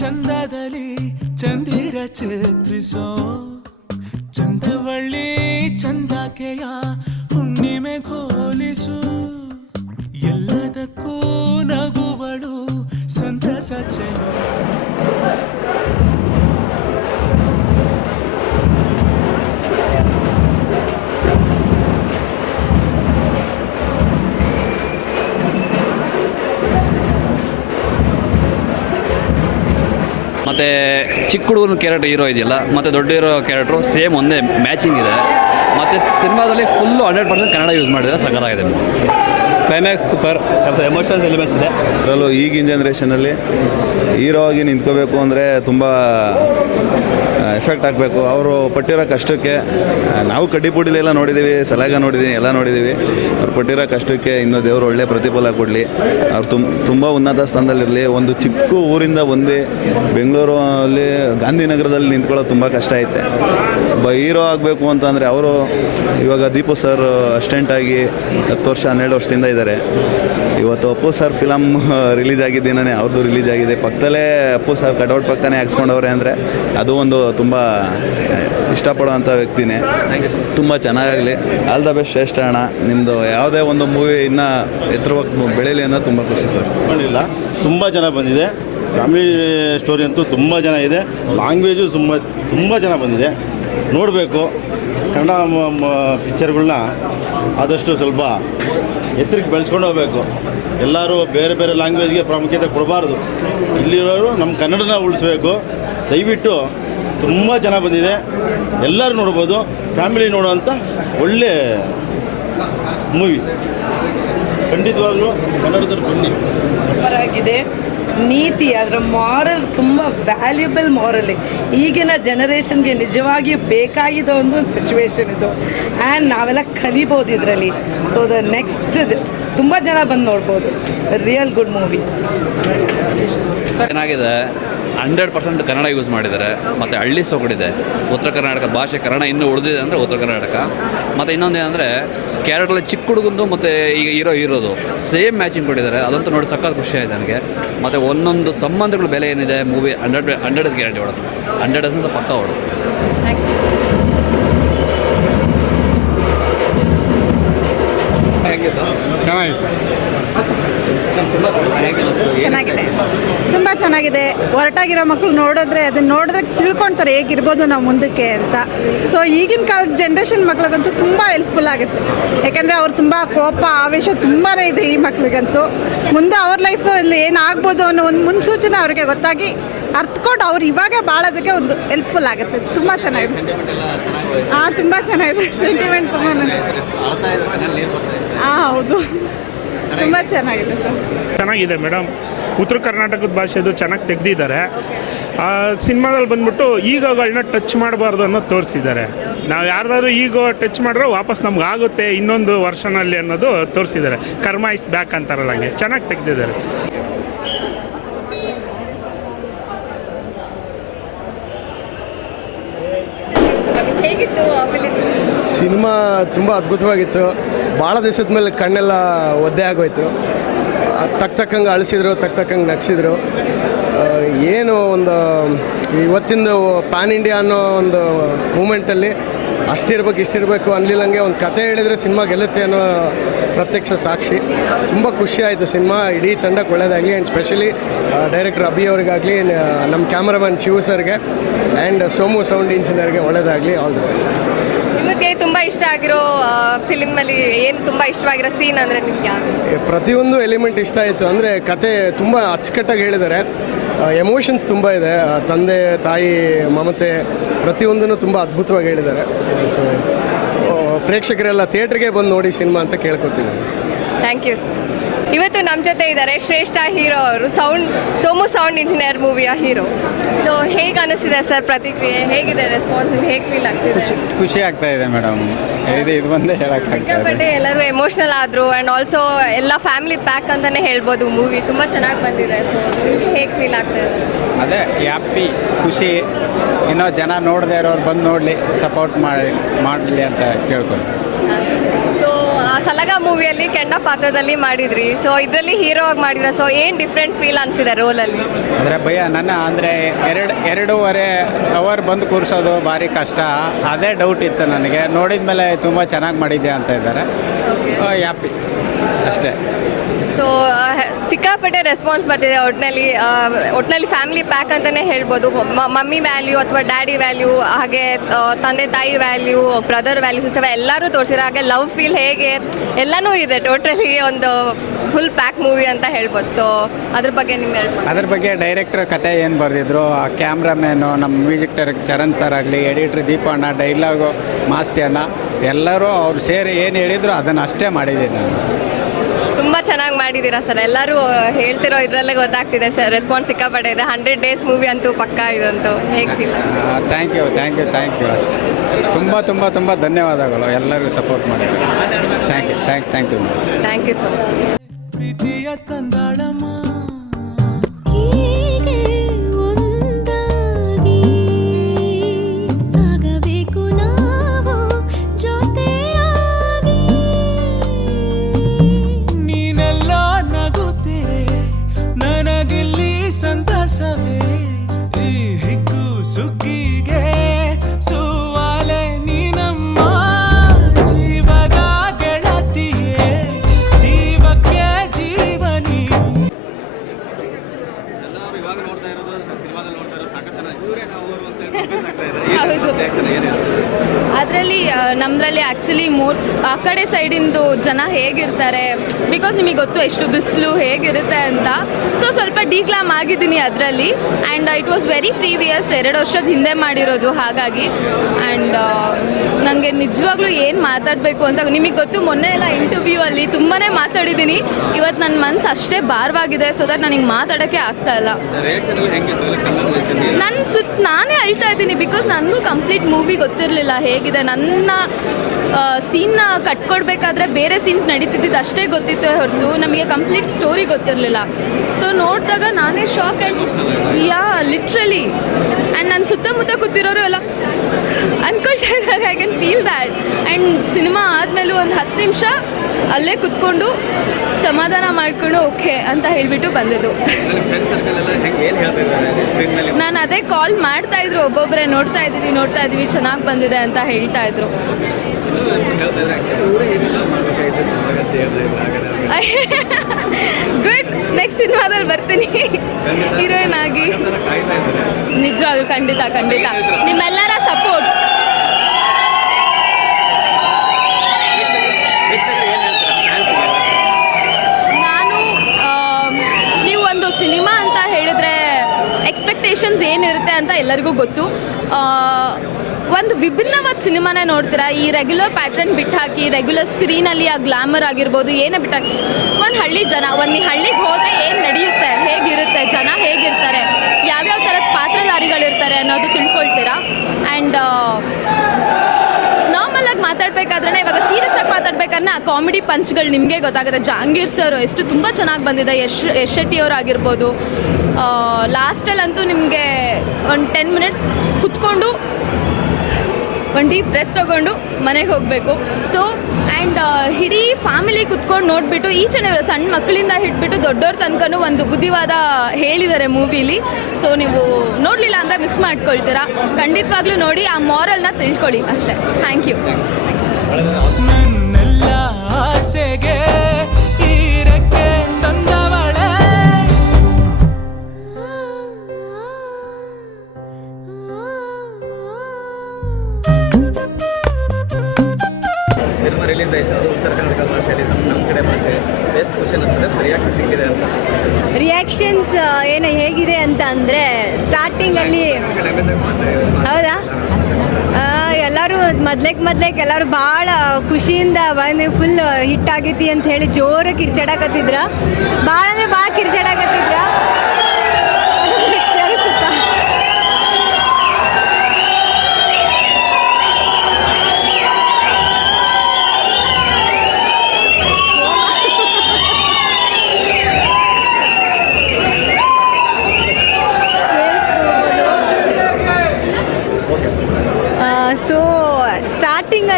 ಚಂದದಲ್ಲಿ ಚಂದಿರ ಚಿತ್ರಿಸೋ ಚಂದವಳ್ಳಿ ಚಂದಾಕೆಯ ಹುಣ್ಣಿಮೆ ಘೋಲಿಸು ಎಲ್ಲದಕ್ಕೂ ನಗುವಳು ಸಂತಸ ಚೆಲು ಮತ್ತು ಚಿಕ್ಕ ಹುಡುಗನ ಕ್ಯಾರೆಕ್ಟರ್ ಹೀರೋ ಇದೆಯಲ್ಲ ಮತ್ತು ದೊಡ್ಡ ಹೀರೋ ಕ್ಯಾರೆಕ್ಟ್ರು ಸೇಮ್ ಒಂದೇ ಮ್ಯಾಚಿಂಗ್ ಇದೆ. ಮತ್ತು ಸಿನಿಮಾದಲ್ಲಿ ಫುಲ್ಲು 100% ಕನ್ನಡ ಯೂಸ್ ಮಾಡಿದರೆ ಸಕಲಾಗಿದೆ. ಕ್ಲೈಮ್ಯಾಕ್ಸ್ ಸೂಪರ್, ಎಮೋಷನಲ್ ಎಲಿಮೆಂಟ್ಸ್ ಇದೆ. ಅದರಲ್ಲೂ ಈಗಿನ ಜನ್ರೇಷನಲ್ಲಿ ಹೀರೋ ಆಗಿ ನಿಂತ್ಕೋಬೇಕು ಅಂದರೆ ತುಂಬ ಎಫೆಕ್ಟ್ ಆಗಬೇಕು. ಅವರು ಪಟ್ಟಿರೋ ಕಷ್ಟಕ್ಕೆ ನಾವು ಕಡ್ಡಿಪುಡಿಲೆಲ್ಲ ನೋಡಿದ್ದೀವಿ, ಸಲಾಗ ನೋಡಿದ್ದೀವಿ, ಎಲ್ಲ ನೋಡಿದ್ದೀವಿ. ಅವ್ರು ಪಟ್ಟಿರೋ ಕಷ್ಟಕ್ಕೆ ಇನ್ನೂ ದೇವರು ಒಳ್ಳೆ ಪ್ರತಿಫಲ ಕೊಡಲಿ. ಅವ್ರು ತುಂಬ ಉನ್ನತ ಸ್ಥಾನದಲ್ಲಿರಲಿ. ಒಂದು ಚಿಕ್ಕ ಊರಿಂದ ಬಂದು ಬೆಂಗಳೂರಲ್ಲಿ ಗಾಂಧಿನಗರದಲ್ಲಿ ನಿಂತ್ಕೊಳ್ಳೋದು ತುಂಬ ಕಷ್ಟ ಐತೆ. ಒಬ್ಬ ಹೀರೋ ಆಗಬೇಕು ಅಂತಂದರೆ ಅವರು ಇವಾಗ ದೀಪು ಸರ್ ಅಸ್ಟೆಂಟಾಗಿ 10 ವರ್ಷ 12 ವರ್ಷದಿಂದ ಇದ್ದಾರೆ. ಇವತ್ತು ಅಪ್ಪು ಸರ್ ಫಿಲಮ್ ರಿಲೀಸ್ ಆಗಿದ್ದೇನೆ, ಅವ್ರದ್ದು ರಿಲೀಸ್ ಆಗಿದೆ. ಪಕ್ಕದಲ್ಲೇ ಅಪ್ಪು ಸರ್ ಕಟೌಟ್ ಪಕ್ಕನೇ ಹಾಕ್ಸ್ಕೊಂಡವ್ರೆ ಅಂದರೆ ಅದು ಒಂದು ತುಂಬ ಇಷ್ಟಪಡೋವಂಥ ವ್ಯಕ್ತಿನೇ. ತುಂಬ ಚೆನ್ನಾಗಾಗಲಿ. ಆಲ್ ದ ಬೆಸ್ಟ್ ಶ್ರೇಷ್ಠ ಅಣ್ಣ. ನಿಮ್ಮದು ಯಾವುದೇ ಒಂದು ಮೂವಿ ಇನ್ನೂ ಎತ್ತರವಾಗಿ ಬೆಳೀಲಿ ಅನ್ನೋದು ತುಂಬ ಖುಷಿ ಸರ್. ಇಲ್ಲ, ತುಂಬ ಚೆನ್ನಾಗಿ ಬಂದಿದೆ. ಫ್ಯಾಮಿಲಿ ಸ್ಟೋರಿ ಅಂತೂ ತುಂಬ ಚೆನ್ನಾಗಿದೆ. ಲ್ಯಾಂಗ್ವೇಜು ತುಂಬ ಚೆನ್ನಾಗಿ ಬಂದಿದೆ. ನೋಡಬೇಕು. ಕನ್ನಡ ಪಿಕ್ಚರ್ಗಳನ್ನ ಆದಷ್ಟು ಸ್ವಲ್ಪ ಎತ್ತರಕ್ಕೆ ಬೆಳೆಸ್ಕೊಂಡು ಹೋಗಬೇಕು. ಎಲ್ಲರೂ ಬೇರೆ ಬೇರೆ ಲ್ಯಾಂಗ್ವೇಜ್ಗೆ ಪ್ರಾಮುಖ್ಯತೆ ಕೊಡಬಾರ್ದು. ಇಲ್ಲಿರೋರು ನಮ್ಮ ಕನ್ನಡನ ಉಳಿಸ್ಬೇಕು. ದಯವಿಟ್ಟು ತುಂಬ ಚೆನ್ನಾಗಿ ಬಂದಿದೆ. ಎಲ್ಲರೂ ನೋಡ್ಬೋದು. ಫ್ಯಾಮಿಲಿ ನೋಡೋವಂಥ ಒಳ್ಳೆ ಮೂವಿ. ಖಂಡಿತವಾಗ್ಲೂ ಕನ್ನಡದಲ್ಲಿ ಬನ್ನಿ. ಆಗಿದೆ. ನೀತಿ, ಅದರ ಮಾರಲ್ ತುಂಬ ವ್ಯಾಲ್ಯೂಬಲ್ ಮಾರಲ್. ಈಗಿನ ಜನರೇಷನ್ಗೆ ನಿಜವಾಗಿ ಬೇಕಾಗಿದ್ದ ಒಂದು ಸಿಚುವೇಶನ್ ಇದು. ಆ್ಯಂಡ್ ನಾವೆಲ್ಲ ಕಲಿಬೋದು ಇದರಲ್ಲಿ. ಸೊ ದ ನೆಕ್ಸ್ಟ್ ತುಂಬ ಜನ ಬಂದು ನೋಡ್ಬೋದು. Real good movie. ಚೆನ್ನಾಗಿದೆ. 100% ಕನ್ನಡ ಯೂಸ್ ಮಾಡಿದ್ದಾರೆ. ಮತ್ತು ಹಳ್ಳಿ ಸೊಗಡಿದೆ. ಉತ್ತರ ಕರ್ನಾಟಕ ಭಾಷೆ ಕನ್ನಡ ಇನ್ನೂ ಉಳಿದಿದೆ ಅಂದರೆ ಉತ್ತರ ಕರ್ನಾಟಕ. ಮತ್ತು ಇನ್ನೊಂದೇನೆಂದರೆ ಕ್ಯಾರೆಕ್ಟ್ರಲ್ಲಿ ಚಿಕ್ಕ ಹುಡುಗಂದು ಮತ್ತು ಈಗ ಹೀರೋದು ಸೇಮ್ ಮ್ಯಾಚಿಂಗ್ ಕೊಟ್ಟಿದ್ದಾರೆ. ಅದಂತೂ ನೋಡಿ ಸಕ್ಕತ್ ಖುಷಿ ಆಯಿತು ನನಗೆ. ಮತ್ತು ಒಂದೊಂದು ಸಂಬಂಧಗಳ ಬೆಲೆ ಏನಿದೆ ಮೂವಿ 100 ಗ್ಯಾರಂಟಿ ಹೊಡೋದು. 100% ಪಕ್ಕ ಹೊಡೋದು. ಚೆನ್ನಾಗಿದೆ, ತುಂಬ ಚೆನ್ನಾಗಿದೆ. ಹೊರಟಾಗಿರೋ ಮಕ್ಕಳು ನೋಡಿದ್ರೆ ತಿಳ್ಕೊಳ್ತಾರೆ ಹೇಗಿರ್ಬೋದು ನಾವು ಮುಂದಕ್ಕೆ ಅಂತ. ಸೊ ಈಗಿನ ಕಾಲದ ಜನ್ರೇಷನ್ ಮಕ್ಳಿಗಂತೂ ತುಂಬ ಹೆಲ್ಪ್ಫುಲ್ ಆಗುತ್ತೆ. ಯಾಕಂದರೆ ಅವ್ರು ತುಂಬ ಕೋಪ ಆವೇಶ ತುಂಬಾ ಇದೆ ಈ ಮಕ್ಳಿಗಂತೂ. ಮುಂದೆ ಅವ್ರ ಲೈಫಲ್ಲಿ ಏನಾಗ್ಬೋದು ಅನ್ನೋ ಒಂದು ಮುನ್ಸೂಚನೆ ಅವ್ರಿಗೆ ಗೊತ್ತಾಗಿ ಅರ್ಥಕೊಂಡು ಅವ್ರು ಇವಾಗ ಬಾಳೋದಕ್ಕೆ ಒಂದು ಹೆಲ್ಪ್ಫುಲ್ ಆಗುತ್ತೆ. ತುಂಬ ಚೆನ್ನಾಗಿದೆ. ತುಂಬ ಚೆನ್ನಾಗಿದೆ. ಸೆಂಟಿಮೆಂಟ್ ತುಂಬ ಹೌದು, ತುಂಬ ಚೆನ್ನಾಗಿದೆ ಸರ್. ಚೆನ್ನಾಗಿದೆ ಮೇಡಮ್. ಉತ್ತರ ಕರ್ನಾಟಕದ ಭಾಷೆದು ಚೆನ್ನಾಗಿ ತೆಗೆದಿದ್ದಾರೆ. ಆ ಸಿನಿಮಾದಲ್ಲಿ ಬಂದ್ಬಿಟ್ಟು ಈಗೋಗಳನ್ನ ಟಚ್ ಮಾಡಬಾರ್ದು ಅನ್ನೋದು ತೋರಿಸಿದ್ದಾರೆ. ನಾವು ಯಾರ್ದಾದ್ರು ಈಗೋ ಟಚ್ ಮಾಡಿದ್ರೆ ವಾಪಸ್ ನಮ್ಗೆ ಆಗುತ್ತೆ ಇನ್ನೊಂದು ವರ್ಷನಲ್ಲಿ ಅನ್ನೋದು ತೋರಿಸಿದ್ದಾರೆ. ಕರ್ಮ ಇಸ್ ಬ್ಯಾಕ್ ಅಂತಾರಲ್ಲ, ಹಂಗೆ ಚೆನ್ನಾಗಿ ತೆಗೆದಿದ್ದಾರೆ. ಸಿನಿಮಾ ತುಂಬ ಅದ್ಭುತವಾಗಿತ್ತು. ಭಾಳ ದಿವಸದ ಮೇಲೆ ಕಣ್ಣೆಲ್ಲ ಒದ್ದೆ ಆಗೋಯ್ತು. ತಕ್ಕಂಗೆ ಅಳಿಸಿದ್ರು, ತಕ್ಕಂಗೆ ನಗಿಸಿದ್ರು. ಏನು ಒಂದು ಇವತ್ತಿಂದು ಪ್ಯಾನ್ ಇಂಡಿಯಾ ಅನ್ನೋ ಒಂದು ಮೂಮೆಂಟಲ್ಲಿ ಅಷ್ಟಿರ್ಬೇಕು ಇಷ್ಟಿರಬೇಕು ಅನ್ಲಿಲ್ಲಂಗೆ ಒಂದು ಕತೆ ಹೇಳಿದರೆ ಸಿನಿಮಾ ಗೆಲ್ಲುತ್ತೆ ಅನ್ನೋ ಪ್ರತ್ಯಕ್ಷ ಸಾಕ್ಷಿ. ತುಂಬ ಖುಷಿ ಆಯಿತು ಸಿನಿಮಾ. ಇಡೀ ತಂಡಕ್ಕೆ ಒಳ್ಳೆಯದಾಗಲಿ. ಆ್ಯಂಡ್ ಸ್ಪೆಷಲಿ ಡೈರೆಕ್ಟರ್ ಅಭಿ ಅವ್ರಿಗಾಗಲಿ, ನಮ್ಮ ಕ್ಯಾಮ್ರಾಮನ್ ಶಿವ ಸರ್ಗೆ ಆ್ಯಂಡ್ ಸೋಮು ಸೌಂಡ್ ಇಂಜಿನಿಯರ್ಗೆ ಒಳ್ಳೆಯದಾಗಲಿ. All the best. ನಿಮಗೆ ತುಂಬ ಇಷ್ಟ ಆಗಿರೋ ಫಿಲಿಮಲ್ಲಿ ಏನು ತುಂಬ ಇಷ್ಟವಾಗಿರೋ ಸೀನ್ ಅಂದರೆ ನಿಮ್ಗೆ ಯಾವುದು? ಪ್ರತಿಯೊಂದು ಎಲಿಮೆಂಟ್ ಇಷ್ಟ ಆಯಿತು. ಅಂದರೆ ಕತೆ ತುಂಬ ಅಚ್ಚುಕಟ್ಟಾಗಿ ಹೇಳಿದ್ದಾರೆ. ಎಮೋಷನ್ಸ್ ತುಂಬ ಇದೆ. ತಂದೆ ತಾಯಿ ಮಮತೆ ಪ್ರತಿಯೊಂದನ್ನು ತುಂಬ ಅದ್ಭುತವಾಗಿ ಹೇಳಿದ್ದಾರೆ. ಸೊ ಪ್ರೇಕ್ಷಕರೆಲ್ಲ ಥಿಯೇಟ್ರಿಗೆ ಬಂದು ನೋಡಿ ಸಿನಿಮಾ ಅಂತ ಕೇಳ್ಕೊತೀನಿ. Thank you sir. ಇವತ್ತು ನಮ್ಮ ಜೊತೆ ಇದ್ದಾರೆ ಶ್ರೇಷ್ಠ ಹೀರೋ ಅವರು, ಸೋಮು ಸೌಂಡ್ ಇಂಜಿನಿಯರ್ ಮೂವಿಯ ಹೀರೋ. ಸೊ ಹೇಗೆ ಅನಿಸ್ತಿದೆ ಸರ್ ಪ್ರತಿಕ್ರಿಯೆ? ಹೇಗಿದೆ ರೆಸ್ಪಾನ್ಸ್? ಹೇಗೆ ಫೀಲ್ ಆಗ್ತಿದೆ? ಖುಷಿ ಆಗ್ತಾ ಇದೆ ಮೇಡಮ್. ಇದು ಒಂದೇ ಸಿಕ್ಕಾಪಟ್ಟೆ ಎಲ್ಲರೂ ಎಮೋಷ್ನಲ್ ಆದರು. ಆ್ಯಂಡ್ ಆಲ್ಸೋ ಎಲ್ಲ ಫ್ಯಾಮಿಲಿ ಪ್ಯಾಕ್ ಅಂತಲೇ ಹೇಳ್ಬೋದು. ಮೂವಿ ತುಂಬ ಚೆನ್ನಾಗಿ ಬಂದಿದೆ. ಸೊ ನಿಮಗೆ ಹೇಗೆ ಫೀಲ್ ಆಗ್ತಾ ಇದೆ? ಅದೇ ಹ್ಯಾಪಿ, ಖುಷಿ. ಇನ್ನೂ ಜನ ನೋಡದೇ ಇರೋರು ಬಂದು ನೋಡಲಿ, ಸಪೋರ್ಟ್ ಮಾಡಲಿ ಅಂತ ಕೇಳ್ಕೊಂಡು. ಸೊ ಆ ಸಲಗ ಮೂವಿಯಲ್ಲಿ ಕೆಂಡ ಪಾತ್ರದಲ್ಲಿ ಮಾಡಿದ್ರಿ. ಸೊ ಇದರಲ್ಲಿ ಹೀರೋ ಆಗಿ ಮಾಡಿದ್ರೆ ಸೊ ಏನು ಡಿಫ್ರೆಂಟ್ ಫೀಲ್ ಅನಿಸಿದೆ ರೋಲಲ್ಲಿ? ಅಂದರೆ ಭಯ ನನ್ನ ಅಂದರೆ 2.5 ಅವರ್ ಬಂದು ಕೂರಿಸೋದು ಭಾರಿ ಕಷ್ಟ. ಅದೇ ಡೌಟ್ ಇತ್ತು ನನಗೆ. ನೋಡಿದ ಮೇಲೆ ತುಂಬ ಚೆನ್ನಾಗಿ ಮಾಡಿದ್ದೆ ಅಂತ ಇದ್ದಾರೆ. ಹ್ಯಾಪಿ ಅಷ್ಟೇ. ಸೊ ಸಿಕ್ಕಾಪಟ್ಟೆ ರೆಸ್ಪಾನ್ಸ್ ಬರ್ತಿದೆ. ಒಟ್ಟಿನಲ್ಲಿ ಫ್ಯಾಮಿಲಿ ಪ್ಯಾಕ್ ಅಂತಲೇ ಹೇಳ್ಬೋದು. ಮಮ್ಮಿ ವ್ಯಾಲ್ಯೂ ಅಥವಾ ಡ್ಯಾಡಿ ವ್ಯಾಲ್ಯೂ, ಹಾಗೆ ತಂದೆ ತಾಯಿ ವ್ಯಾಲ್ಯೂ, ಬ್ರದರ್ ವ್ಯಾಲ್ಯೂ ಸಿಸ್ಟಮ್ ಎಲ್ಲರೂ ತೋರಿಸಿರೋ ಹಾಗೆ ಲವ್ ಫೀಲ್ ಹೇಗೆ ಎಲ್ಲನೂ ಇದೆ. ಟೋಟಲಿ ಒಂದು ಫುಲ್ ಪ್ಯಾಕ್ ಮೂವಿ ಅಂತ ಹೇಳ್ಬೋದು. ಸೊ ಅದ್ರ ಬಗ್ಗೆ ನಿಮ್ಮ ಅದ್ರ ಬಗ್ಗೆ ಡೈರೆಕ್ಟರ್ ಕತೆ ಏನು ಬರೆದಿದ್ರು, ಆ ಕ್ಯಾಮ್ರಾಮ್ಯಾನು, ನಮ್ಮ ಮ್ಯೂಸಿಕ್ ಡೈರೆಕ್ಟರ್ ಚರಣ್ ಸರ್ ಆಗಲಿ, ಎಡಿಟ್ರ್ ದೀಪಣ್ಣ, ಡೈಲಾಗು ಮಾಸ್ತಿ ಅಣ್ಣ, ಎಲ್ಲರೂ ಅವ್ರು ಸೇರಿ ಏನು ಹೇಳಿದ್ರು ಅದನ್ನು ಅಷ್ಟೇ ಮಾಡಿದ್ದೀನಿ ನಾನು. ತುಂಬ ಚೆನ್ನಾಗಿ ಮಾಡಿದ್ದೀರಾ ಸರ್. ಎಲ್ಲರೂ ಹೇಳ್ತಿರೋ ಇದರಲ್ಲೇ ಗೊತ್ತಾಗ್ತಿದೆ ಸರ್. ರೆಸ್ಪಾನ್ಸ್ ಸಿಕ್ಕಾಪಟ್ಟೆ ಇದೆ. 100 days ಮೂವಿ ಅಂತೂ ಪಕ್ಕಾ ಇದಂತೂ. ಹೇಗೆ ಫೀಲ್? ಥ್ಯಾಂಕ್ ಯು ಅಷ್ಟೇ. ತುಂಬ ಧನ್ಯವಾದಗಳು ಎಲ್ಲರಿಗೂ ಸಪೋರ್ಟ್ ಮಾಡಿ. Thank you thank you so much. ಪ್ರೀತಿಯ ತಂದಾಳಮ್ಮ ಸಾಗಬೇಕು ನಾವು ಜೊತೆಯಾಗಿ. ನೀನೆಲ್ಲ ನಗುತ್ತೇ ನನಗಿಲ್ಲಿ ಸಂತಸವೇ. ಈ ಹಿಗ್ಗು ಸುಗ್ಗಿಗೆ ಸುವಾಲೆ ನೀನಮ್ಮ. ಜೀವದ ಗೆಳತಿಯೇ, ಜೀವಕ್ಕೆ ಜೀವನಿ. ಅದರಲ್ಲಿ ನಮ್ಮದ್ರಲ್ಲಿ ಆ್ಯಕ್ಚುಲಿ ಆ ಕಡೆ ಸೈಡಿಂದು ಜನ ಹೇಗಿರ್ತಾರೆ, ಬಿಕಾಸ್ ನಿಮಗೆ ಗೊತ್ತು ಎಷ್ಟು ಬಿಸಿಲು ಹೇಗಿರುತ್ತೆ ಅಂತ. ಸೊ ಸ್ವಲ್ಪ ಡಿಗ್ಲಾಮ್ ಆಗಿದ್ದೀನಿ ಅದರಲ್ಲಿ. And it was very previous, 2 ವರ್ಷದ ಹಿಂದೆ ಮಾಡಿರೋದು. ಹಾಗಾಗಿ ಆ್ಯಂಡ್ ನನಗೆ ನಿಜವಾಗ್ಲೂ ಏನು ಮಾತಾಡಬೇಕು ಅಂತ ನಿಮಗೆ ಗೊತ್ತು. ಮೊನ್ನೆ ಎಲ್ಲ ಇಂಟರ್ವ್ಯೂ ಅಲ್ಲಿ ತುಂಬಾ ಮಾತಾಡಿದ್ದೀನಿ. ಇವತ್ತು ನನ್ನ ಮನಸ್ಸು ಅಷ್ಟೇ ಭಾರವಾಗಿದೆ. ಸೊ ದಟ್ ನನಗೆ ಮಾತಾಡೋಕ್ಕೆ ಆಗ್ತಾ ಇಲ್ಲ. ನಾನೇ ಅಳ್ತಾ ಇದ್ದೀನಿ, ಬಿಕಾಸ್ ನನಗೂ ಕಂಪ್ಲೀಟ್ ಮೂವಿ ಗೊತ್ತಿರಲಿಲ್ಲ ಹೇಗಿದೆ. ನನ್ನ ಸೀನ್ನ ಕಟ್ಕೊಡ್ಬೇಕಾದ್ರೆ ಬೇರೆ ಸೀನ್ಸ್ ನಡೀತಿದ್ದು ಅಷ್ಟೇ ಗೊತ್ತಿತ್ತು ಹೊರತು ನಮಗೆ ಕಂಪ್ಲೀಟ್ ಸ್ಟೋರಿ ಗೊತ್ತಿರಲಿಲ್ಲ. ಸೊ ನೋಡಿದಾಗ ನಾನೇ ಶಾಕ್. ಆ್ಯಂಡ್ ಲಿಟ್ರಲಿ ಆ್ಯಂಡ್ ನನ್ನ ಸುತ್ತಮುತ್ತ ಕೂತಿರೋರು ಎಲ್ಲ ಅಂದ್ಕೊಳ್ತಾ ಇದ್ದಾರೆ. I can feel that. And cinema ಆದಮೇಲೂ ಒಂದು 10 ನಿಮಿಷ ಅಲ್ಲೇ ಕುತ್ಕೊಂಡು ಸಮಾಧಾನ ಮಾಡಿಕೊಂಡು ಓಕೆ ಅಂತ ಹೇಳಿಬಿಟ್ಟು ಬಂದಿದ್ದು. ನಾನು ಅದೇ ಕಾಲ್ ಮಾಡ್ತಾಯಿದ್ರು, ಒಬ್ಬೊಬ್ಬರೇ ನೋಡ್ತಾ ಇದ್ದೀವಿ ಚೆನ್ನಾಗಿ ಬಂದಿದೆ ಅಂತ ಹೇಳ್ತಾ ಇದ್ರು. ಗುಡ್. ನೆಕ್ಸ್ಟ್ ಸಿನಿಮಾದಲ್ಲಿ ಬರ್ತೀನಿ ಹೀರೋಯಿನ್ ಆಗಿ. ನಿಜವಾಗ್ಲೂ ಖಂಡಿತ ನಿಮ್ಮೆಲ್ಲರ ಸಪೋರ್ಟ್. ನೀವು ಒಂದು ಸಿನಿಮಾ ಅಂತ ಹೇಳಿದ್ರೆ ಎಕ್ಸ್ಪೆಕ್ಟೇಷನ್ಸ್ ಏನಿರುತ್ತೆ ಅಂತ ಎಲ್ಲರಿಗೂ ಗೊತ್ತು. ಒಂದು ವಿಭಿನ್ನವಾದ ಸಿನಿಮಾನೇ ನೋಡ್ತೀರಾ. ಈ ರೆಗ್ಯುಲರ್ ಪ್ಯಾಟ್ರನ್ ಬಿಟ್ಟು ಹಾಕಿ, ರೆಗ್ಯುಲರ್ ಸ್ಕ್ರೀನಲ್ಲಿ ಆ ಗ್ಲಾಮರ್ ಆಗಿರ್ಬೋದು ಏನೇ ಬಿಟ್ಟಾಕಿ, ಒಂದು ಹಳ್ಳಿಗೆ ಹೋದರೆ ಏನು ನಡೆಯುತ್ತೆ, ಹೇಗಿರುತ್ತೆ, ಜನ ಹೇಗಿರ್ತಾರೆ, ಯಾವ್ಯಾವ ಥರದ ಪಾತ್ರಧಾರಿಗಳಿರ್ತಾರೆ ಅನ್ನೋದು ತಿಳ್ಕೊಳ್ತೀರಾ. ಆ್ಯಂಡ್ ನಾರ್ಮಲಾಗಿ ಮಾತಾಡಬೇಕಾದ್ರೆ, ಇವಾಗ ಸೀರಿಯಸ್ ಆಗಿ ಮಾತಾಡ್ಬೇಕಾದ್ರೆ ಆ ಕಾಮಿಡಿ ಪಂಚ್ಗಳು ನಿಮಗೆ ಗೊತ್ತಾಗುತ್ತೆ. ಜಹಾಂಗೀರ್ ಸರ್ ಎಷ್ಟು ತುಂಬ ಚೆನ್ನಾಗಿ ಬಂದಿದೆ. ಯಶ್ ಶೆಟ್ಟಿ ಅವರು ಆಗಿರ್ಬೋದು. ಲಾಸ್ಟಲ್ಲಂತೂ ನಿಮಗೆ ಒಂದು 10 minutes ಕುತ್ಕೊಂಡು ಒಂದು ಡೀಪ್ ಬ್ರೆತ್ ತೊಗೊಂಡು ಮನೆಗೆ ಹೋಗಬೇಕು. ಸೊ ಆ್ಯಂಡ್ ಇಡೀ ಫ್ಯಾಮಿಲಿ ಕುತ್ಕೊಂಡು ನೋಡಿಬಿಟ್ಟು ಈಚ್ ಆ್ಯಂಡ್ ಎವ್ರಿ ಸಣ್ಣ ಮಕ್ಕಳಿಂದ ಹಿಡ್ಬಿಟ್ಟು ದೊಡ್ಡವ್ರ ತನಕನೂ ಒಂದು ಬುದ್ಧಿವಾದ ಹೇಳಿದ್ದಾರೆ ಮೂವಿಲಿ. ಸೊ ನೀವು ನೋಡಲಿಲ್ಲ ಅಂದರೆ ಮಿಸ್ ಮಾಡ್ಕೊಳ್ತೀರಾ. ಖಂಡಿತವಾಗ್ಲೂ ನೋಡಿ, ಆ ಮಾರಲ್ನ ತಿಳ್ಕೊಳ್ಳಿ ಅಷ್ಟೇ. Thank you. ನನ್ನೆಲ್ಲ ಆಸೆಗೆ ಈರಕ್ಕೆ ತಂದವಳೆ. ಸಿನಿಮಾ ರಿಲೀಸ್ ಆಯಿತು, ಅದು ಉತ್ತರ ಕನ್ನಡ ಭಾಷೆಯಲ್ಲಿ, ನಮ್ಮ ಕಡೆ ಭಾಷೆ. ಎಷ್ಟು ಖುಷಿ ಅನ್ನಿಸ್ತದೆ, ರಿಯಾಕ್ಷನ್ ಹೇಗಿದೆ ಅಂತ? ರಿಯಾಕ್ಷನ್ಸ್ ಹೇಗಿದೆ ಅಂತ ಅಂದರೆ ಸ್ಟಾರ್ಟಿಂಗಲ್ಲಿ ಹೌದಾ, ಎಲ್ಲರೂ ಮೊದ್ಲೇಕ್ ಎಲ್ಲರೂ ಭಾಳ ಖುಷಿಯಿಂದ ಬಂದು ಫುಲ್ ಹಿಟ್ ಆಗೈತಿ ಅಂತ ಹೇಳಿ ಜೋರಾಗಿ ಕಿರ್ಚಾಡಕತ್ತಿದ್ರ. ಭಾಳ ಅಂದರೆ ಭಾಳ ಕಿರ್ಚಾಡಕತ್ತಿದ್ರ. ಸೊ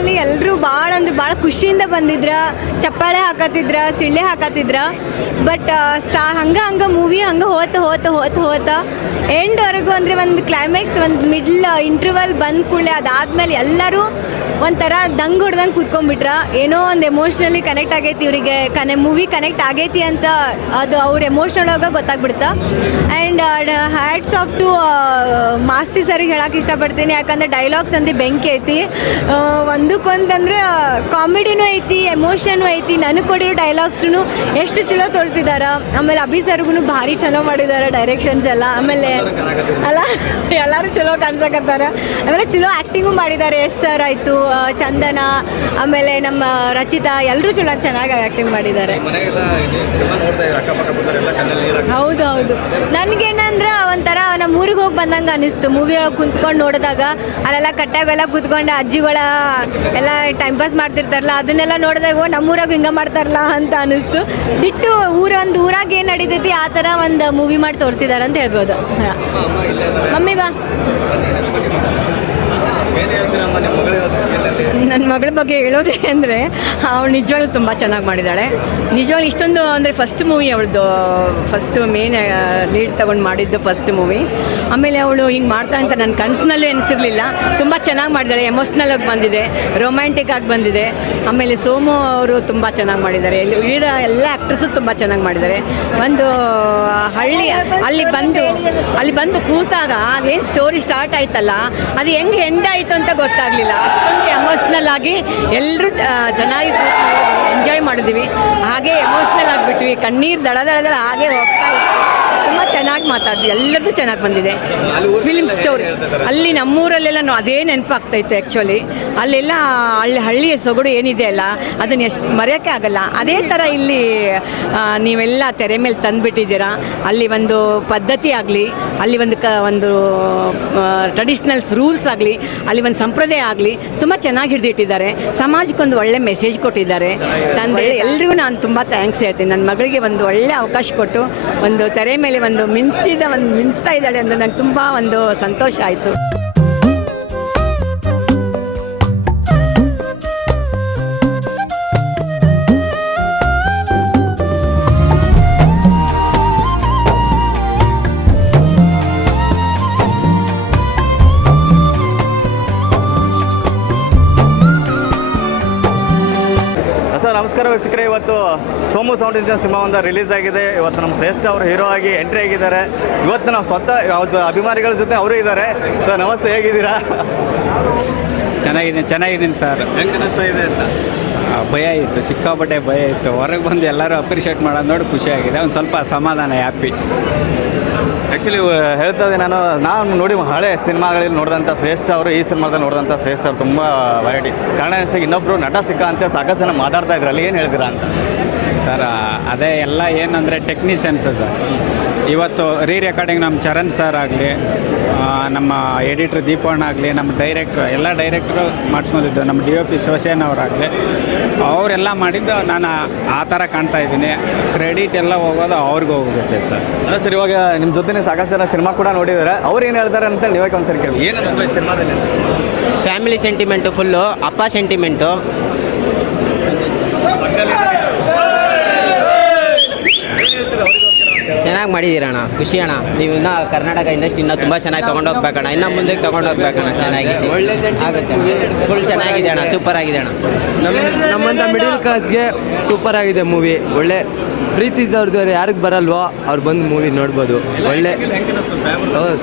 ಥಿಯೇಟ್ರಲ್ಲಿ ಎಲ್ಲರೂ ಭಾಳ ಅಂದ್ರೆ ಭಾಳ ಖುಷಿಯಿಂದ ಬಂದಿದ್ರ, ಚಪ್ಪಾಳೆ ಹಾಕತ್ತಿದ್ರ, ಸಿಳ್ಳೆ ಹಾಕತ್ತಿದ್ರ. ಬಟ್ ಹಂಗೆ ಮೂವಿ ಹಂಗೆ ಹೋತ ಎಂಡ್ವರೆಗೂ ಅಂದರೆ ಒಂದು ಕ್ಲೈಮ್ಯಾಕ್ಸ್, ಒಂದು ಮಿಡ್ಲ್ ಇಂಟರ್ವಲ್ ಬಂದ ಕೂಡಲೇ ಅದಾದಮೇಲೆ ಎಲ್ಲರೂ ಒಂಥರ ದಂಗ್ ಹೊಡ್ದಂಗೆ ಕೂತ್ಕೊಂಡ್ಬಿಟ್ರ. ಏನೋ ಒಂದು ಎಮೋಷ್ನಲಿ ಕನೆಕ್ಟ್ ಆಗೈತಿ ಇವರಿಗೆ, ಮೂವಿ ಕನೆಕ್ಟ್ ಆಗೈತಿ ಅಂತ ಅದು ಅವ್ರ ಎಮೋಷ್ನಲ್ ಆಗ ಗೊತ್ತಾಗ್ಬಿಡ್ತಾ. And hats off to Masti ಸರಿಗೆ ಹೇಳಕ್ಕೆ ಇಷ್ಟಪಡ್ತೀನಿ, ಯಾಕಂದರೆ ಡೈಲಾಗ್ಸ್ ಅಂದ್ರೆ ಬೆಂಕಿ ಐತಿ. ಒಂದಕ್ಕೊಂದಂದ್ರೆ ಕಾಮಿಡಿನೂ ಐತಿ, ಎಮೋಷನ್ನು ಐತಿ. ನನಗೆ ಕೊಟ್ಟಿರೋ ಡೈಲಾಗ್ಸ್ನು ಎಷ್ಟು ಚಲೋ ತೋರಿಸಿದಾರ. ಆಮೇಲೆ ಅಭಿ ಸರ್ಗೂ ಭಾರಿ ಚಲೋ ಮಾಡಿದ್ದಾರೆ ಡೈರೆಕ್ಷನ್ಸ್ ಎಲ್ಲ. ಆಮೇಲೆ ಅಲ್ಲ ಎಲ್ಲರೂ ಚಲೋ ಕಾಣಿಸಕತ್ತಾರೆ. ಆಮೇಲೆ ಚಲೋ ಆ್ಯಕ್ಟಿಂಗು ಮಾಡಿದ್ದಾರೆ. ಎಸ್ ಸರ್ ಆಯಿತು, ಚಂದನ, ಆಮೇಲೆ ನಮ್ಮ ರಚಿತಾ, ಎಲ್ಲರೂ ಚೆನ್ನಾಗಿ ಆ್ಯಕ್ಟಿಂಗ್ ಮಾಡಿದ್ದಾರೆ. ಹೌದು ನನಗೇನಂದ್ರೆ ಒಂಥರ ನಮ್ಮ ಊರಿಗೆ ಹೋಗಿ ಬಂದಂಗೆ ಅನಿಸ್ತು. ಮೂವಿ ಒಳಗೆ ಕುಂತ್ಕೊಂಡು ನೋಡಿದಾಗ ಅಲ್ಲೆಲ್ಲ ಕಟ್ಟಾಗೆಲ್ಲ ಕೂತ್ಕೊಂಡು ಅಜ್ಜಿಗಳ ಎಲ್ಲ ಟೈಮ್ ಪಾಸ್ ಮಾಡ್ತಿರ್ತಾರಲ್ಲ, ಅದನ್ನೆಲ್ಲ ನೋಡಿದಾಗ ನಮ್ಮೂರಾಗ ಹಿಂಗೆ ಮಾಡ್ತಾರಲ್ಲ ಅಂತ ಅನಿಸ್ತು. ಬಿಟ್ಟು ಊರಾಗ ಏನು ನಡೀತೈತಿ ಆ ಥರ ಒಂದು ಮೂವಿ ಮಾಡಿ ತೋರಿಸಿದ್ದಾರೆ ಅಂತ ಹೇಳ್ಬೋದು. ಮಮ್ಮಿ ಬಾ. ನನ್ನ ಮಗಳ ಬಗ್ಗೆ ಹೇಳೋದೇ ಅಂದರೆ ಅವಳು ನಿಜವಾಗ್ಲೂ ತುಂಬ ಚೆನ್ನಾಗಿ ಮಾಡಿದ್ದಾಳೆ. ನಿಜವಾಗ್ಲೂ ಇಷ್ಟೊಂದು ಅಂದರೆ ಫಸ್ಟ್ ಮೂವಿ ಅವಳದು, ಫಸ್ಟ್ ಮೇನ್ ಲೀಡ್ ತೊಗೊಂಡು ಮಾಡಿದ್ದು ಫಸ್ಟ್ ಮೂವಿ. ಆಮೇಲೆ ಅವಳು ಹಿಂಗೆ ಮಾಡ್ತಾಳೆ ಅಂತ ನನ್ನ ಕನಸಿನಲ್ಲೂ ಎನಿಸಿರಲಿಲ್ಲ. ತುಂಬ ಚೆನ್ನಾಗಿ ಮಾಡಿದ್ದಾಳೆ. ಎಮೋಷ್ನಲ್ ಆಗಿ ಬಂದಿದೆ, ರೊಮ್ಯಾಂಟಿಕ್ ಆಗಿ ಬಂದಿದೆ. ಆಮೇಲೆ ಸೋಮು ಅವರು ತುಂಬ ಚೆನ್ನಾಗಿ ಮಾಡಿದ್ದಾರೆ. ಉಳಿದ ಎಲ್ಲ ಆ್ಯಕ್ಟ್ರಸ್ಸು ತುಂಬ ಚೆನ್ನಾಗಿ ಮಾಡಿದ್ದಾರೆ. ಒಂದು ಅಲ್ಲಿ ಬಂದು ಕೂತಾಗ ಅದೇನು ಸ್ಟೋರಿ ಸ್ಟಾರ್ಟ್ ಆಯ್ತಲ್ಲ, ಅದು ಹೆಂಗೆ ಎಂಡ್ ಆಯಿತು ಅಂತ ಗೊತ್ತಾಗಲಿಲ್ಲ. ಅಷ್ಟೊಂದು ಎಮೋಷ್ನಲ್ ಆಗಿ ಎಲ್ಲರೂ ಚೆನ್ನಾಗಿ ಎಂಜಾಯ್ ಮಾಡಿದ್ವಿ. ಹಾಗೆ ಎಮೋಷ್ನಲ್ ಆಗಿಬಿಟ್ವಿ, ಕಣ್ಣೀರು ದಳ ಹಾಗೆ ಹೋಗ್ತಾ ಇತ್ತು. ತುಂಬ ಚೆನ್ನಾಗಿ ಮಾತಾಡಿದ್ವಿ, ಎಲ್ಲರದ್ದು ಚೆನ್ನಾಗಿ ಬಂದಿದೆ. ಫಿಲ್ಮ್ ಸ್ಟೋರಿ ಅಲ್ಲಿ ನಮ್ಮೂರಲ್ಲೆಲ್ಲ ಅದೇ ನೆನಪಾಗ್ತೈತೆ. ಆ್ಯಕ್ಚುಲಿ ಅಲ್ಲೆಲ್ಲ ಹಳ್ಳಿಯ ಸೊಗಡು ಏನಿದೆ ಅಲ್ಲ, ಅದನ್ನು ಎಷ್ಟು ಮರೆಯೋಕ್ಕೆ ಆಗಲ್ಲ. ಅದೇ ಥರ ಇಲ್ಲಿ ನೀವೆಲ್ಲ ತೆರೆ ಮೇಲೆ ತಂದುಬಿಟ್ಟಿದ್ದೀರಾ. ಅಲ್ಲಿ ಒಂದು ಪದ್ಧತಿ ಆಗಲಿ, ಅಲ್ಲಿ ಒಂದು ಟ್ರೆಡಿಷ್ನಲ್ಸ್ ರೂಲ್ಸ್ ಆಗಲಿ, ಅಲ್ಲಿ ಒಂದು ಸಂಪ್ರದಾಯ ಆಗಲಿ ತುಂಬ ಚೆನ್ನಾಗಿ ಹಿಡಿದಿಟ್ಟಿದ್ದಾರೆ. ಸಮಾಜಕ್ಕೊಂದು ಒಳ್ಳೆ ಮೆಸೇಜ್ ಕೊಟ್ಟಿದ್ದಾರೆ. ತಂದೆ ಎಲ್ರಿಗೂ ನಾನು ತುಂಬ ಥ್ಯಾಂಕ್ಸ್ ಹೇಳ್ತೀನಿ. ನನ್ನ ಮಗಳಿಗೆ ಒಂದು ಒಳ್ಳೆ ಅವಕಾಶ ಕೊಟ್ಟು ಒಂದು ತೆರೆ ಮೇಲೆ ಒಂದು ಮಿಂಚ್ತಾ ಇದ್ದಾಳೆ ಅಂದರೆ ನನಗೆ ತುಂಬ ಒಂದು ಸಂತೋಷ ಆಯಿತು. ಸರ್ ನಮಸ್ಕಾರ ವೀಕ್ಷಕರೇ, ಇವತ್ತು ಸೋಮು ಸೌಂಡ್ ಇಂಜಿನ್ ಸಿನಿಮಾ ಒಂದು ರಿಲೀಸ್ ಆಗಿದೆ. ಇವತ್ತು ನಮ್ಮ ಶ್ರೇಷ್ಠ ಅವರು ಹೀರೋ ಆಗಿ ಎಂಟ್ರಿ ಆಗಿದ್ದಾರೆ. ಇವತ್ತು ನಾವು ಸ್ವತಃ ಅಭಿಮಾನಿಗಳ ಜೊತೆ ಅವರು ಇದ್ದಾರೆ. ಸರ್ ನಮಸ್ತೆ, ಹೇಗಿದ್ದೀರಾ? ಚೆನ್ನಾಗಿದ್ದೀನಿ ಸರ್. ಹೆಂಗೆ ಅನಿಸ್ತಾ ಇದೆ ಅಂತ? ಭಯ ಇತ್ತು, ಸಿಕ್ಕಾಪಟ್ಟೆ ಭಯ ಇತ್ತು. ಹೊರಗೆ ಬಂದು ಎಲ್ಲರೂ ಅಪ್ರಿಷಿಯೇಟ್ ಮಾಡೋದು ನೋಡಿ ಖುಷಿಯಾಗಿದೆ. ಒಂದು ಸ್ವಲ್ಪ ಸಮಾಧಾನ, ಹ್ಯಾಪಿ. ಆ್ಯಕ್ಚುಲಿ ಹೇಳ್ತಾ ಇದ್ದೆ, ನಾನು ನೋಡಿ ಹಳೆ ಸಿನಿಮಾಗಳಲ್ಲಿ ನೋಡಿದಂಥ ಶ್ರೇಷ್ಠ ಅವರು ಈ ಸಿನಿಮಾದಲ್ಲಿ ನೋಡಿದಂಥ ಶ್ರೇಷ್ಠ ಅವರು ತುಂಬ ವೆರೈಟಿ. ಕಾರಣ ಇನ್ನೊಬ್ಬರು ನಟ ಸಿಕ್ಕ ಅಂತ ಸಾಕಷ್ಟು ಜನ ಮಾತಾಡ್ತಾ ಇದ್ರು, ಅಲ್ಲಿ ಏನು ಹೇಳ್ತೀರಾ ಅಂತ? ಸರ್ ಅದೇ ಎಲ್ಲ ಏನಂದರೆ ಟೆಕ್ನಿಷಿಯನ್ಸು ಸರ್. ಇವತ್ತು ರೆಕಾರ್ಡಿಂಗ್ ನಮ್ಮ ಚರಣ್ ಸರ್ ಆಗಲಿ, ನಮ್ಮ ಎಡಿಟ್ರ್ ದೀಪಣ್ಣ ಆಗಲಿ, ನಮ್ಮ ಎಲ್ಲ ಡೈರೆಕ್ಟ್ರು ಮಾಡಿಸ್ಕೊಂಡಿದ್ದು, ನಮ್ಮ DOP ಶಿವಸೇನ ಅವರಾಗಲಿ, ಅವರೆಲ್ಲ ಮಾಡಿದ್ದು ನಾನು ಆ ಥರ ಕಾಣ್ತಾ ಇದ್ದೀನಿ. ಕ್ರೆಡಿಟ್ ಎಲ್ಲ ಹೋಗೋದು ಅವ್ರಿಗೆ ಹೋಗುತ್ತೆ ಸರ್. ಅದೇ ಸರ್, ಇವಾಗ ನಿಮ್ಮ ಜೊತೆ ಸಾಕಷ್ಟು ಜನ ಸಿನಿಮಾ ಕೂಡ ನೋಡಿದ್ದಾರೆ. ಅವ್ರು ಏನು ಹೇಳ್ತಾರೆ ಅಂತ ನೀವೇ ಒಂದ್ಸರಿ ಕೇಳಿ. ಏನು ಅನಿಸ್ತದೆ ಸಿನಿಮಾದಲ್ಲಿ? ಫ್ಯಾಮಿಲಿ ಸೆಂಟಿಮೆಂಟು ಫುಲ್ಲು, ಅಪ್ಪ ಸೆಂಟಿಮೆಂಟು. ಚೆನ್ನಾಗಿ ಮಾಡಿದ್ದೀರಣ್ಣ, ಖುಷಿ ಅಣ್ಣ. ನೀವು ಇನ್ನೂ ಕರ್ನಾಟಕ ಇಂಡಸ್ಟ್ರಿ ಇನ್ನೂ ತುಂಬ ಚೆನ್ನಾಗಿ ತೊಗೊಂಡೋಗ್ಬೇಕಣ್ಣ, ಇನ್ನೂ ಮುಂದಕ್ಕೆ ತೊಗೊಂಡೋಗ್ಬೇಕಣ್ಣ. ಚೆನ್ನಾಗಿ ಆಗುತ್ತೆ, ಫುಲ್ ಚೆನ್ನಾಗಿದೆ ಅಣ್ಣ, ಸೂಪರ್ ಆಗಿದೆ ಅಣ್ಣ. ನಮ್ಮಂಥ ಮಿಡಿಲ್ ಕ್ಲಾಸ್ಗೆ ಸೂಪರ್ ಆಗಿದೆ ಮೂವಿ. ಒಳ್ಳೆ ಪ್ರೀತಿ ಅವ್ರದ್ದು ಯಾರಿಗೆ ಬರಲ್ವೋ ಅವ್ರು ಬಂದು ಮೂವಿ ನೋಡ್ಬೋದು. ಒಳ್ಳೆ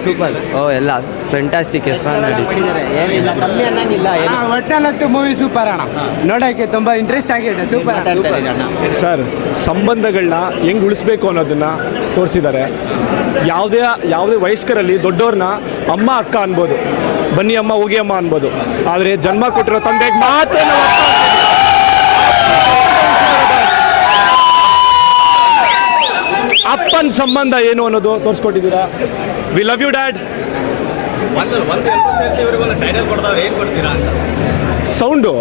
ಸೂಪರ್, ಎಲ್ಲ ಫ್ಯಾಂಟಾಸ್ಟಿಕ್, ಎಷ್ಟು ಮಾಡಿದ್ದಾರೆ, ಏನಿಲ್ಲ ಕಮ್ಮಿ ಅನ್ನಂಗಿಲ್ಲ. ಒಟ್ಟಲ್ಲಂತೂ ಮೂವಿ ಸೂಪರ್ ಅಣ್ಣ, ನೋಡೋಕ್ಕೆ ತುಂಬ ಇಂಟ್ರೆಸ್ಟ್ ಆಗಿದೆ. ಸೂಪರ್ ಅಣ್ಣ. ಸರ್, ಸಂಬಂಧಗಳನ್ನ ಹೆಂಗೆ ಉಳಿಸ್ಬೇಕು ಅನ್ನೋದನ್ನು ತೋರಿಸಿದ್ದಾರೆ. ಯಾವುದೇ ವಯಸ್ಕರಲ್ಲಿ ದೊಡ್ಡವ್ರನ್ನ ಅಮ್ಮ ಅಕ್ಕ ಅನ್ಬೋದು, ಬನ್ನಿ ಅಮ್ಮ ಹೋಗಿ ಅಮ್ಮ ಅನ್ಬೋದು. ಆದರೆ ಜನ್ಮ ಕೊಟ್ಟಿರೋ ತಂದೆಗೆ ಮಾತ್ರ ಅಪ್ಪನ ಸಂಬಂಧ ಏನು ಅನ್ನೋದು ತೋರಿಸ್ಕೊಟ್ಟಿದ್ದೀರಾ. We love you dad. Sound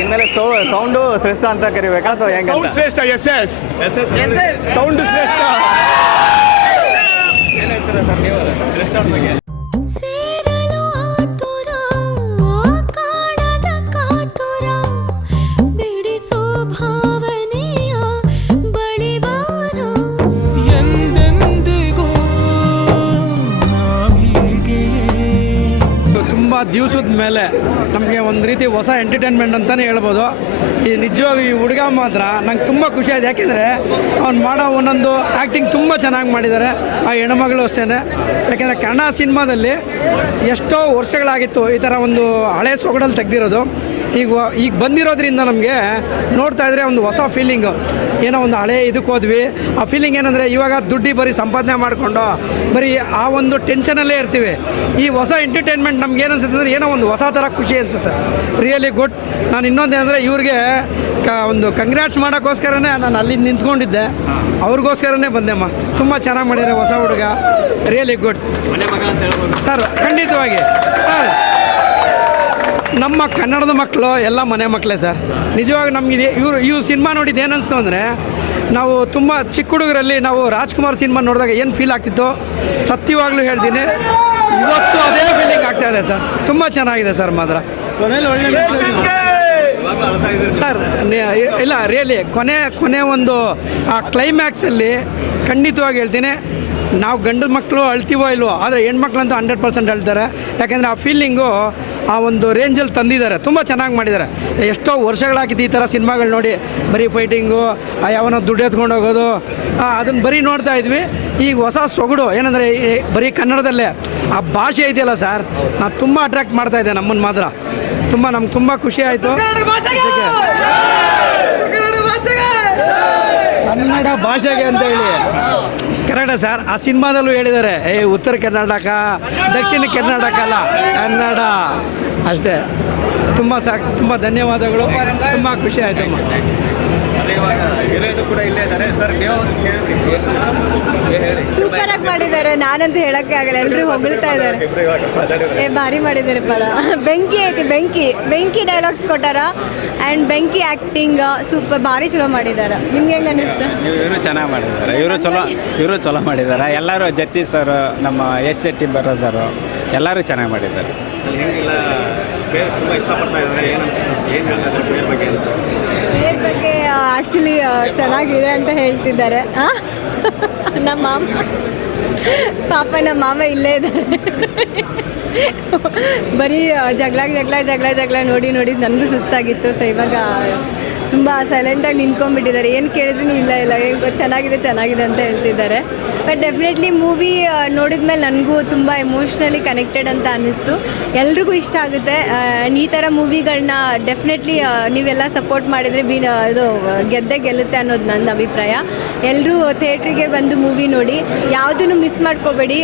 ಇನ್ಮೇಲೆ ಸೌಂಡು ಶ್ರೇಷ್ಠ ಅಂತ ಕರಿಬೇಕಾ ಅಥವಾ ಹೆಂಗೆ? ಸೌಂಡ್ ಶ್ರೇಷ್ಠ. ಎಸ್ ಸೌಂಡ್ ಶ್ರೇಷ್ಠ. ಏನು ಹೇಳ್ತೀರಾ ಸರ್ ನೀವು ಶ್ರೇಷ್ಠ ಅವ್ರ ಬಗ್ಗೆ? ದಿವಸದ ಮೇಲೆ ನಮಗೆ ಒಂದು ರೀತಿ ಹೊಸ ಎಂಟರ್ಟೈನ್ಮೆಂಟ್ ಅಂತಲೇ ಹೇಳ್ಬೋದು. ಈ ನಿಜವಾಗಿ ಈ ಹುಡುಗ ಮಾತ್ರ ನಂಗೆ ತುಂಬ ಖುಷಿ ಆಯ್ತು, ಯಾಕೆಂದರೆ ಅವ್ನು ಮಾಡೋ ಒಂದೊಂದು ಆ್ಯಕ್ಟಿಂಗ್ ತುಂಬ ಚೆನ್ನಾಗಿ ಮಾಡಿದ್ದಾರೆ. ಆ ಹೆಣ್ಮಗಳು ಅಷ್ಟೇ, ಯಾಕೆಂದರೆ ಕನ್ನಡ ಸಿನಿಮಾದಲ್ಲಿ ಎಷ್ಟೋ ವರ್ಷಗಳಾಗಿತ್ತು ಈ ಥರ ಒಂದು ಹಳೆ ಸೊಗಡಲ್ಲಿ ತೆಗೆದಿರೋದು. ಈಗ ಬಂದಿರೋದ್ರಿಂದ ನಮಗೆ ನೋಡ್ತಾ ಇದ್ರೆ ಒಂದು ಹೊಸ ಫೀಲಿಂಗು, ಏನೋ ಒಂದು ಹಳೆ ಇದಕ್ಕೆ ಹೋದ್ವಿ. ಆ ಫೀಲಿಂಗ್ ಏನಂದರೆ ಇವಾಗ ದುಡ್ಡು ಬರೀ ಸಂಪಾದನೆ ಮಾಡಿಕೊಂಡು ಬರೀ ಆ ಒಂದು ಟೆನ್ಷನಲ್ಲೇ ಇರ್ತೀವಿ. ಈ ಹೊಸ ಎಂಟರ್ಟೈನ್ಮೆಂಟ್ ನಮ್ಗೆ ಏನು ಅನ್ಸುತ್ತೆ ಅಂದರೆ ಏನೋ ಒಂದು ಹೊಸ ಥರ ಖುಷಿ ಅನಿಸುತ್ತೆ. Really good. ನಾನು ಇನ್ನೊಂದೇನೆಂದರೆ ಇವ್ರಿಗೆ ಒಂದು ಕಂಗ್ರ್ಯಾಟ್ಸ್ ಮಾಡೋಕ್ಕೋಸ್ಕರನೇ ನಾನು ಅಲ್ಲಿ ನಿಂತ್ಕೊಂಡಿದ್ದೆ, ಅವ್ರಿಗೋಸ್ಕರನೇ ಬಂದೆಮ್ಮ. ತುಂಬ ಚೆನ್ನಾಗಿ ಮಾಡಿದ್ದಾರೆ ಹೊಸ ಹುಡುಗ, ರಿಯಲಿ ಗುಡ್ ಸರ್. ಖಂಡಿತವಾಗಿ ಸರ್, ನಮ್ಮ ಕನ್ನಡದ ಮಕ್ಕಳು ಎಲ್ಲ ಮನೆ ಮಕ್ಕಳೇ ಸರ್. ನಿಜವಾಗಿ ನಮಗಿದೆ ಇವ್ರು ಸಿನಿಮಾ ನೋಡಿದ್ದು ಏನು ಅನಿಸ್ತು ಅಂದರೆ, ನಾವು ತುಂಬ ಚಿಕ್ಕ ಹುಡುಗರಲ್ಲಿ ನಾವು ರಾಜ್ಕುಮಾರ್ ಸಿನಿಮಾ ನೋಡಿದಾಗ ಏನು ಫೀಲ್ ಆಗ್ತಿತ್ತು, ಸತ್ಯವಾಗ್ಲೂ ಹೇಳ್ತೀನಿ ಇವತ್ತು ಅದೇ ಫೀಲಿಂಗ್ ಆಗ್ತಾಯಿದೆ ಸರ್. ತುಂಬ ಚೆನ್ನಾಗಿದೆ ಸರ್ ಮಾತ್ರ ಸರ್. ಇಲ್ಲ ರಿಯಲಿ ಕೊನೆ ಒಂದು ಆ ಕ್ಲೈಮ್ಯಾಕ್ಸಲ್ಲಿ ಖಂಡಿತವಾಗಿ ಹೇಳ್ತೀನಿ, ನಾವು ಗಂಡು ಮಕ್ಕಳು ಅಳ್ತೀವೋ ಇಲ್ವೋ, ಆದರೆ ಹೆಣ್ಮಕ್ಳಂತೂ 100% ಅಳ್ತಾರೆ. ಯಾಕೆಂದರೆ ಆ ಫೀಲಿಂಗು ಆ ಒಂದು ರೇಂಜಲ್ಲಿ ತಂದಿದ್ದಾರೆ, ತುಂಬ ಚೆನ್ನಾಗಿ ಮಾಡಿದ್ದಾರೆ. ಎಷ್ಟೋ ವರ್ಷಗಳಾಗಿತ್ತು ಈ ಥರ ಸಿನಿಮಾಗಳು ನೋಡಿ, ಬರೀ ಫೈಟಿಂಗು, ಯಾವನೋ ದುಡ್ಡು ಎತ್ಕೊಂಡು ಹೋಗೋದು, ಅದನ್ನು ಬರೀ ನೋಡ್ತಾ ಇದ್ವಿ. ಈಗ ಹೊಸ ಸೊಗಡು ಏನಂದರೆ ಬರೀ ಕನ್ನಡದಲ್ಲೇ ಆ ಭಾಷೆ ಇದೆಯಲ್ಲ ಸರ್, ನಾನು ತುಂಬ ಅಟ್ರ್ಯಾಕ್ಟ್ ಮಾಡ್ತಾಯಿದ್ದೆ ನಮ್ಮನ್ನು ಮಾತ್ರ. ನಮ್ಗೆ ತುಂಬ ಖುಷಿ ಆಯಿತು. ಕನ್ನಡ ಭಾಷೆಗೆ ಅಂತ ಹೇಳಿ ಕರೆಕ್ಟ ಸರ್. ಆ ಸಿನಿಮಾದಲ್ಲೂ ಹೇಳಿದ್ದಾರೆ, ಉತ್ತರ ಕರ್ನಾಟಕ ದಕ್ಷಿಣ ಕರ್ನಾಟಕ ಅಲ್ಲ, ಕನ್ನಡ ಅಷ್ಟೇ. ತುಂಬ ಧನ್ಯವಾದಗಳು, ತುಂಬ ಖುಷಿ ಆಯ್ತಮ್ಮ. ಸೂಪರ್ ಆಗಿ ಮಾಡಿದ್ದಾರೆ, ನಾನಂತೂ ಹೇಳಕ್ಕೆ ಆಗಲ್ಲ, ಎಲ್ಲರೂ ಹೊಗಳ್ತಾ ಇದ್ದಾರೆ. ಭಾರಿ ಮಾಡಿದ್ದಾರೆ ಪಡ. ಬೆಂಕಿ ಐತಿ, ಬೆಂಕಿ ಡೈಲಾಗ್ಸ್ ಕೊಟ್ಟಾರ. ಆ್ಯಂಡ್ ಬೆಂಕಿ ಆ್ಯಕ್ಟಿಂಗ್ ಸೂಪರ್, ಭಾರಿ ಚಲೋ ಮಾಡಿದ್ದಾರೆ. ನಿಮ್ಗೆ ಹೆಂಗೆ ಅನ್ನಿಸ್ತು? ಇವರು ಚೆನ್ನಾಗಿ ಮಾಡಿದ್ದಾರೆ, ಇವರು ಚಲೋ ಮಾಡಿದ್ದಾರೆ. ಎಲ್ಲರೂ ಜತಿ ಸರ್, ನಮ್ಮ ಎಸ್ ಶೆಟ್ಟಿ ಬರೋದಾರು ಎಲ್ಲರೂ ಚೆನ್ನಾಗಿ ಮಾಡಿದ್ದಾರೆ. ಬೇರೆ ಬಗ್ಗೆ ಆ್ಯಕ್ಚುಲಿ ಚೆನ್ನಾಗಿದೆ ಅಂತ ಹೇಳ್ತಿದ್ದಾರೆ. ನಮ್ಮ ಮಾಮ ಇಲ್ಲೇ ಇದ್ದಾರೆ. ಬರೀ ಜಗಳ ನೋಡಿ ನನಗೂ ಸುಸ್ತಾಗಿತ್ತು. ಸೊ ಇವಾಗ ತುಂಬ ಸೈಲೆಂಟಾಗಿ ನಿಂತ್ಕೊಂಡ್ಬಿಟ್ಟಿದ್ದಾರೆ. ಏನು ಕೇಳಿದ್ರು ಇಲ್ಲ ಚೆನ್ನಾಗಿದೆ ಅಂತ ಹೇಳ್ತಿದ್ದಾರೆ. ಬಟ್ ಡೆಫಿನೆಟ್ಲಿ ಮೂವಿ ನೋಡಿದ ಮೇಲೆ ನನಗೂ ತುಂಬ ಎಮೋಷ್ನಲಿ ಕನೆಕ್ಟೆಡ್ ಅಂತ ಅನ್ನಿಸ್ತು. ಎಲ್ರಿಗೂ ಇಷ್ಟ ಆಗುತ್ತೆ. ಈ ಥರ ಮೂವಿಗಳನ್ನ ಡೆಫಿನೆಟ್ಲಿ ನೀವೆಲ್ಲ ಸಪೋರ್ಟ್ ಮಾಡಿದರೆ ಇದು ಗೆಲ್ಲುತ್ತೆ ಅನ್ನೋದು ನನ್ನ ಅಭಿಪ್ರಾಯ. ಎಲ್ಲರೂ ಥಿಯೇಟ್ರಿಗೆ ಬಂದು ಮೂವಿ ನೋಡಿ, ಯಾವುದನ್ನು ಮಿಸ್ ಮಾಡ್ಕೋಬೇಡಿ.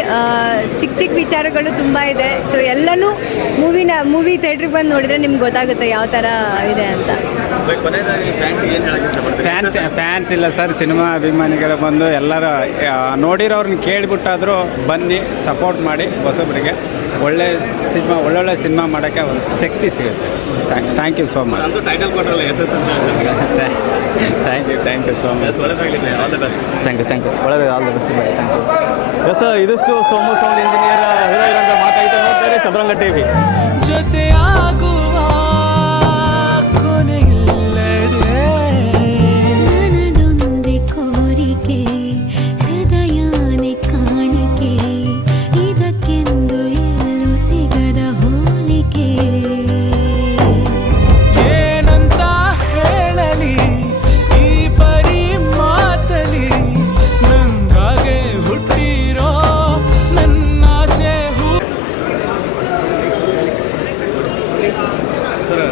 ಚಿಕ್ಕ ವಿಚಾರಗಳು ತುಂಬ ಇದೆ. ಸೊ ಎಲ್ಲನೂ ಮೂವಿ ಥಿಯೇಟ್ರಿಗೆ ಬಂದು ನೋಡಿದರೆ ನಿಮ್ಗೆ ಗೊತ್ತಾಗುತ್ತೆ ಯಾವ ಥರ ಇದೆ ಅಂತ. ಫ್ಯಾನ್ಸ್ ಇಲ್ಲ ಸರ್, ಸಿನಿಮಾ ಅಭಿಮಾನಿಗಳು ಬಂದು ಎಲ್ಲರೂ ನೋಡಿರೋರನ್ನ ಕೇಳಿಬಿಟ್ಟಾದರೂ ಬನ್ನಿ, ಸಪೋರ್ಟ್ ಮಾಡಿ. ಹೊಸಬರಿಗೆ ಒಳ್ಳೊಳ್ಳೆ ಸಿನಿಮಾ ಮಾಡೋಕ್ಕೆ ಒಂದು ಶಕ್ತಿ ಸಿಗುತ್ತೆ. Thank you so much. Thank you so much. All the best. Thank you. ಒಳ್ಳೆಯದು, all the best. Thank you. Yes, ಇದಿಷ್ಟು ಸೋಮು ಸೌಂಡ್ ಇಂಜಿನಿಯರ್ ಹೀರೋ ಮಾತಾಡ್ತಾ ನೋಡ್ತಾರೆ ಚಂದ್ರಂಗ ಟಿವಿ. ಜೊತೆಯಾಗುವ ಕೊನೆಯಿಲ್ಲದೆ ನನದೊಂದೇ ಕೋರಿಕೆ, ಹೃದಯಾನೆ ಕಾಣಿಕೆ, ಇದಕ್ಕೆಂದು ಎಲ್ಲೂ ಸಿಗದ ಹೋಲಿಕೆ. ಏನಂತ ಹೇಳಲಿ ಈ ಪರಿ ಮಾತಲಿ, ನಂಗಾಗೆ ಹುಟ್ಟಿರೋ ನನ್ನಾಸೆ ಸರ್,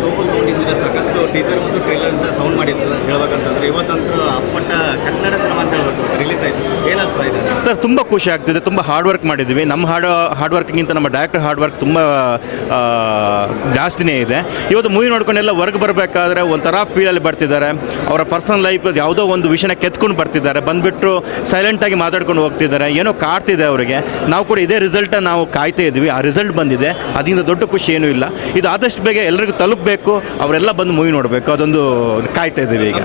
ಸೋಮು ಸೌಂಡ್ ಇಂಜಿನಿಯರ್ ಸಾಕಷ್ಟು ಟೀಸರ್ ಮತ್ತು ಟ್ರೈಲರ್ ಅಂತ ಸೌಂಡ್ ಮಾಡಿತ್ತು ಹೇಳ್ಬೇಕಂತಂದ್ರೆ, ಇವತ್ತಂತೂ ಅಪ್ಪಟ್ಟ ಕನ್ನಡ ಸಿನಿಮಾ ಅಂತ ಹೇಳ್ಬೇಕು, ರಿಲೀಸ್ ಆಯಿತು. ಏನಿಸ್ತಾ ಇದೆ ಸರ್? ತುಂಬ ಖುಷಿ ಆಗ್ತಿದೆ. ತುಂಬ ಹಾರ್ಡ್ ವರ್ಕ್ ಮಾಡಿದ್ವಿ. ನಮ್ಮ ಹಾರ್ಡ್ ವರ್ಕ್ಗಿಂತ ನಮ್ಮ ಡೈರೆಕ್ಟರ್ ಹಾರ್ಡ್ ವರ್ಕ್ ತುಂಬ ಜಾಸ್ತಿನೇ ಇದೆ. ಇವತ್ತು ಮೂವಿ ನೋಡ್ಕೊಂಡೆಲ್ಲ ಹೊರಗೆ ಬರಬೇಕಾದ್ರೆ ಒಂಥರ ಫೀಲಲ್ಲಿ ಬರ್ತಿದ್ದಾರೆ. ಅವರ ಪರ್ಸನಲ್ ಲೈಫ್ ಯಾವುದೋ ಒಂದು ವಿಷಯನ ಕೆತ್ಕೊಂಡು ಬರ್ತಿದ್ದಾರೆ, ಬಂದುಬಿಟ್ಟು ಸೈಲೆಂಟಾಗಿ ಮಾತಾಡ್ಕೊಂಡು ಹೋಗ್ತಿದ್ದಾರೆ. ಏನೋ ಕಾಡ್ತಿದೆ ಅವರಿಗೆ. ನಾವು ಕೂಡ ಇದೇ ರಿಸಲ್ಟನ್ನು ನಾವು ಕಾಯ್ತಾ ಇದ್ವಿ. ಆ ರಿಸಲ್ಟ್ ಬಂದಿದೆ, ಅದರಿಂದ ದೊಡ್ಡ ಖುಷಿ ಏನೂ ಇಲ್ಲ. ಇದು ಆದಷ್ಟು ಬೇಗ ಎಲ್ಲರಿಗೂ ತಲುಪಬೇಕು, ಅವರೆಲ್ಲ ಬಂದು ಮೂವಿ ನೋಡಬೇಕು, ಅದೊಂದು ಕಾಯ್ತಾ ಇದ್ದೀವಿ ಈಗ.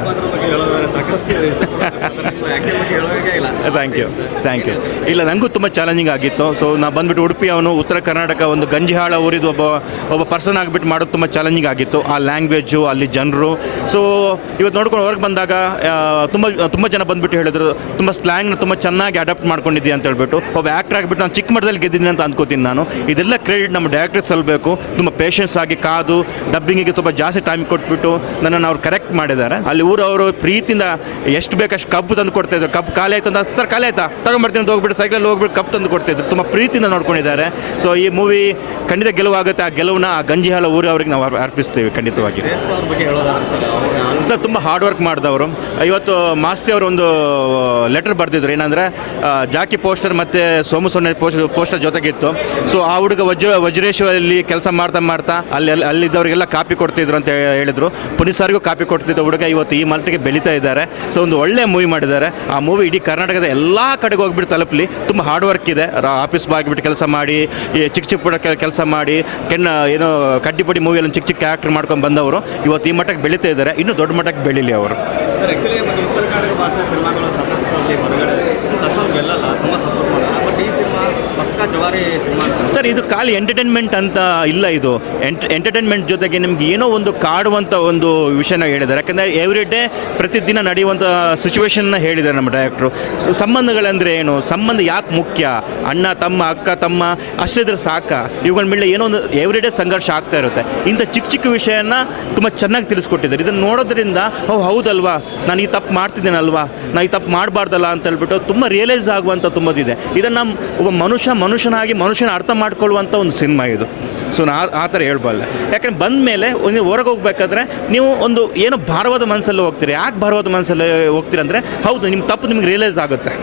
ಥ್ಯಾಂಕ್ ಯು ಇಲ್ಲ ನನಗೂ ತುಂಬ ಚಾಲೆಂಜಿಂಗ್ ಆಗಿತ್ತು. ಸೊ ನಾನು ಬಂದುಬಿಟ್ಟು ಉಡುಪಿ ಅವನು ಉತ್ತರ ಕರ್ನಾಟಕ ಒಂದು ಗಂಜಿಹಾಳ ಊರಿದ್ದು ಒಬ್ಬ ಪರ್ಸನ್ ಆಗಿಬಿಟ್ಟು ಮಾಡೋದು ತುಂಬ ಚಾಲೆಂಜಿಂಗ್ ಆಗಿತ್ತು. ಆ ಲ್ಯಾಂಗ್ವೇಜು ಅಲ್ಲಿ ಜನರು. ಸೊ ಇವತ್ತು ನೋಡ್ಕೊಂಡು ಹೊರಗೆ ಬಂದಾಗ ತುಂಬ ಜನ ಬಂದುಬಿಟ್ಟು ಹೇಳಿದ್ರು ತುಂಬ ಸ್ಲ್ಯಾಂಗ್ನ ತುಂಬ ಚೆನ್ನಾಗಿ ಅಡಾಪ್ಟ್ ಮಾಡ್ಕೊಂಡಿದ್ದೀವಿ ಅಂತ ಹೇಳ್ಬಿಟ್ಟು. ಒಬ್ಬ ಆ್ಯಕ್ಟರ್ ಆಗಿಬಿಟ್ಟು ನಾನು ಚಿಕ್ಕ ಮಟ್ಟದಲ್ಲಿ ಗೆದ್ದಿದ್ದೀನಿ ಅಂತ ಅಂದ್ಕೋತೀನಿ ನಾನು. ಇದೆಲ್ಲ ಕ್ರೆಡಿಟ್ ನಮ್ಮ ಡೈರೆಕ್ಟರ್ ಸಲ್ಲಬೇಕು. ತುಂಬ ಪೇಷನ್ಸ್ ಆಗಿ ಕಾದು ಡಬ್ಬಿಂಗಿಗೆ ತುಂಬ ಜಾಸ್ತಿ ಟೈಮ್ ಕೊಟ್ಬಿಟ್ಟು ನನ್ನನ್ನು ಅವ್ರು ಕರೆಕ್ಟ್ ಮಾಡಿದ್ದಾರೆ. ಅಲ್ಲಿ ಊರವರು ಪ್ರೀತಿಯಿಂದ ಎಷ್ಟು ಬೇಕಷ್ಟು ಕಬ್ಬು ತಂದು ಕೊಡ್ತಾಯಿದ್ರು. ಕಬ್ಬು ಖಾಲಿ ಆಯ್ತು ಅಂತ ಸರ್ ಖಾಲಿ ಆಯ್ತಾ ತಗೊಂಡ್ಬರ್ತೀನಿ ಅಂತ ಹೋಗ್ಬಿಟ್ಟು ಸೈಕಲಲ್ಲಿ ಹೋಗ್ಬಿಟ್ಟು ಕಬ್ಬು ತಂದು ಕೊಡ್ತಾಯಿದ್ರು. ತುಂಬ ಪ್ರೀತಿಯಿಂದ ನೋಡ್ಕೊಂಡಿದ್ದಾರೆ. ಸೊ ಈ ಮೂವಿ ಖಂಡಿತ ಗೆಲುವಾಗುತ್ತೆ. ಆ ಗೆಲುವನ್ನ ಆ ಗಂಜಿಹಾಲ ಊರು ಅವ್ರಿಗೆ ನಾವು ಅರ್ಪಿಸ್ತೀವಿ ಖಂಡಿತವಾಗಿ. ಸರ್ ತುಂಬ ಹಾರ್ಡ್ ವರ್ಕ್ ಮಾಡಿದವರು. ಇವತ್ತು ಮಾಸ್ತಿ ಅವರು ಒಂದು ಲೆಟರ್ ಬರೆದಿದ್ರು. ಏನಂದರೆ ಜಾಕಿ ಪೋಸ್ಟರ್ ಮತ್ತು ಸೋಮು ಸೊನ್ನೆ ಪೋಸ್ಟರ್ ಜೊತೆಗಿತ್ತು. ಸೊ ಆ ಹುಡುಗ ವಜ್ರೇಶ್ವರಲ್ಲಿ ಕೆಲಸ ಮಾಡ್ತಾ ಅಲ್ಲಿದ್ದವರಿಗೆಲ್ಲ ಕಾಪಿ ಕೊಡ್ತಿದ್ರು ಅಂತ ಹೇಳಿದರು. ಪುನೀತ್ ಸರ್ಗೂ ಕಾಪಿ ಕೊಡ್ತಿದ್ದ ಹುಡುಗ ಇವತ್ತು ಈ ಮಟ್ಟಿಗೆ ಬೆಳೀತಾ ಇದ್ದಾರೆ. ಸೊ ಒಂದು ಒಳ್ಳೆ ಮೂವಿ ಮಾಡಿದ್ದಾರೆ. ಆ ಮೂವಿ ಇಡೀ ಕರ್ನಾಟಕದ ಎಲ್ಲ ಕಡೆಗೆ ಹೋಗ್ಬಿಟ್ಟು ತಲುಪಲಿ. ತುಂಬ ಹಾರ್ಡ್ ವರ್ಕ್ ಇದೆ. ಆಫೀಸ್ ಆಗಿಬಿಟ್ಟು ಕೆಲಸ ಮಾಡಿ ಚಿಕ್ಕ ಪುಟ್ಟ ಕೆಲಸ ಮಾಡಿ ಏನೋ ಕಡ್ಡಿಪುಡಿ ಮೂವಿಯಲ್ಲಿ ಚಿಕ್ಕ ಕ್ಯಾರೆಕ್ಟರ್ ಮಾಡ್ಕೊಂಡು ಬಂದವರು ಇವತ್ತು ಈ ಮಟ್ಟಕ್ಕೆ ಬೆಳೀತಾ ಇದ್ದಾರೆ. ಇನ್ನೂ ದೊಡ್ಡ ಮಟ್ಟಕ್ಕೆ ಬೆಳೀಲಿ ಅವರು. ಸರ್ ಆ್ಯಕ್ಚುಲಿ ಉತ್ತರ ಕನ್ನಡ ಭಾಷೆ ಸಿನಿಮಾಗಳು ಸಾಕಷ್ಟು ಅಲ್ಲಿ ಹೊರಗಡೆ ಅಷ್ಟೊಂದು ಗೆಲ್ಲಲ್ಲ, ತುಂಬ ಸಪೋರ್ಟ್ ಮಾಡಲ್ಲ. ಬಟ್ ಈ ಸಿನಿಮಾ ಪಕ್ಕಾ ಜವಾರಿ ಸಿನಿಮಾ ಸರ್. ಇದು ಖಾಲಿ ಎಂಟರ್ಟೈನ್ಮೆಂಟ್ ಅಂತ ಇಲ್ಲ. ಇದು ಎಂಟರ್ಟೈನ್ಮೆಂಟ್ ಜೊತೆಗೆ ನಿಮ್ಗೆ ಏನೋ ಒಂದು ಕಾಡುವಂಥ ಒಂದು ವಿಷಯನ ಹೇಳಿದ್ದಾರೆ. ಯಾಕಂದರೆ ಎವ್ರಿ ಡೇ ಪ್ರತಿದಿನ ನಡೆಯುವಂಥ ಸಿಚುವೇಶನ್ನ ಹೇಳಿದ್ದಾರೆ ನಮ್ಮ ಡೈರೆಕ್ಟ್ರು. ಸಂಬಂಧಗಳಂದರೆ ಏನು, ಸಂಬಂಧ ಯಾಕೆ ಮುಖ್ಯ, ಅಣ್ಣ ತಮ್ಮ ಅಕ್ಕ ತಮ್ಮ ಅಷ್ಟಿದ್ರೆ ಸಾಕ, ಇವುಗಳ ಮೇಲೆ ಏನೋ ಒಂದು ಎವ್ರಿ ಡೇ ಸಂಘರ್ಷ ಆಗ್ತಾ ಇರುತ್ತೆ. ಇಂಥ ಚಿಕ್ಕ ವಿಷಯನ ತುಂಬ ಚೆನ್ನಾಗಿ ತಿಳಿಸ್ಕೊಟ್ಟಿದ್ದಾರೆ. ಇದನ್ನು ನೋಡೋದ್ರಿಂದ ಹೌದಲ್ವಾ, ನಾನು ಈ ತಪ್ಪು ಮಾಡ್ತಿದ್ದೇನಲ್ವಾ, ನಾನು ಈ ತಪ್ಪು ಮಾಡಬಾರ್ದಲ್ಲ ಅಂತ ಹೇಳ್ಬಿಟ್ಟು ತುಂಬ ರಿಯಲೈಸ್ ಆಗುವಂಥ ತುಂಬದಿದೆ. ಇದನ್ನು ಒಬ್ಬ ಮನುಷ್ಯನಾಗಿ ಮನುಷ್ಯನ ಅರ್ಥ ಮಾಡ್ಕೊಳ್ಳುವಂಥ ಒಂದು ಸಿನಿಮಾ ಇದು. ಸೊ ಆ ಥರ ಹೇಳ್ಬಲ್ಲ. ಯಾಕಂದ್ರೆ ಬಂದ ಮೇಲೆ ನೀವು ಹೊರಗೆ ಹೋಗ್ಬೇಕಾದ್ರೆ ನೀವು ಒಂದು ಏನೋ ಭಾರವಾದ ಮನಸ್ಸಲ್ಲಿ ಹೋಗ್ತೀರಿ. ಯಾಕೆ ಭಾರವಾದ ಮನಸ್ಸಲ್ಲಿ ಹೋಗ್ತೀರಿ ಅಂದರೆ ಹೌದು ನಿಮ್ಮ ತಪ್ಪು ನಿಮ್ಗೆ ರಿಯಲೈಸ್ ಆಗುತ್ತೆ.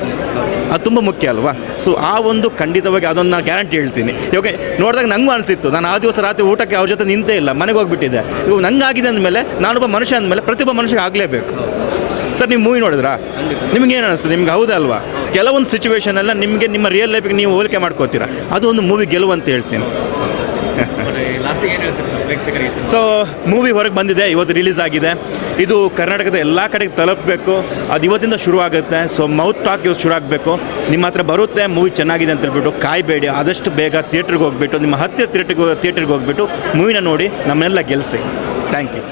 ಅದು ತುಂಬ ಮುಖ್ಯ ಅಲ್ವಾ. ಸೊ ಆ ಒಂದು ಖಂಡಿತವಾಗಿ ಅದನ್ನು ನಾನು ಗ್ಯಾರಂಟಿ ಹೇಳ್ತೀನಿ. ಇವಾಗ ನೋಡಿದಾಗ ನನಗೂ ಅನಿಸಿತ್ತು, ನಾನು ಆ ದಿವಸ ರಾತ್ರಿ ಊಟಕ್ಕೆ ಅವ್ರ ಜೊತೆ ನಿಂತೇ ಇಲ್ಲ, ಮನೆಗೆ ಹೋಗ್ಬಿಟ್ಟಿದ್ದೆ. ಇವಾಗ ನಂಗಾಗಿದೆ ಅಂದಮೇಲೆ ನಾನೊಬ್ಬ ಮನುಷ್ಯ ಅಂದಮೇಲೆ ಪ್ರತಿಯೊಬ್ಬ ಮನುಷ್ಯ ಆಗಲೇಬೇಕು. ಸರ್ ನೀವು ಮೂವಿ ನೋಡಿದ್ರಾ, ನಿಮ್ಗೇನು ಅನಿಸ್ತು? ನಿಮ್ಗೆ ಹೌದಲ್ವಾ, ಕೆಲವೊಂದು ಸಿಚುವೇಷನೆಲ್ಲ ನಿಮಗೆ ನಿಮ್ಮ ರಿಯಲ್ ಲೈಫಿಗೆ ನೀವು ಹೋಲಿಕೆ ಮಾಡ್ಕೋತೀರಾ. ಅದು ಒಂದು ಮೂವಿ ಗೆಲುವು ಅಂತ ಹೇಳ್ತೀನಿ. ಸೊ ಮೂವಿ ಹೊರಗೆ ಬಂದಿದೆ, ಇವತ್ತು ರಿಲೀಸ್ ಆಗಿದೆ. ಇದು ಕರ್ನಾಟಕದ ಎಲ್ಲ ಕಡೆಗೆ ತಲುಪಬೇಕು. ಅದು ಇವತ್ತಿಂದ ಶುರು ಆಗುತ್ತೆ. ಸೊ ಮೌತ್ ಟಾಕ್ ಇವತ್ತು ಶುರು ಆಗಬೇಕು. ನಿಮ್ಮ ಹತ್ರ ಬರುತ್ತೆ ಮೂವಿ ಚೆನ್ನಾಗಿದೆ ಅಂತ ಹೇಳ್ಬಿಟ್ಟು ಕಾಯಬೇಡಿ. ಆದಷ್ಟು ಬೇಗ ಥಿಯೇಟ್ರಿಗೆ ಹೋಗ್ಬಿಟ್ಟು ನಿಮ್ಮ ಹತ್ತಿರ ಥಿಯೇಟ್ರಿಗೆ ಹೋಗ್ಬಿಟ್ಟು ಮೂವಿನ ನೋಡಿ ನಮ್ಮನ್ನೆಲ್ಲ ಗೆಲ್ಲಿಸಿ. Thank you.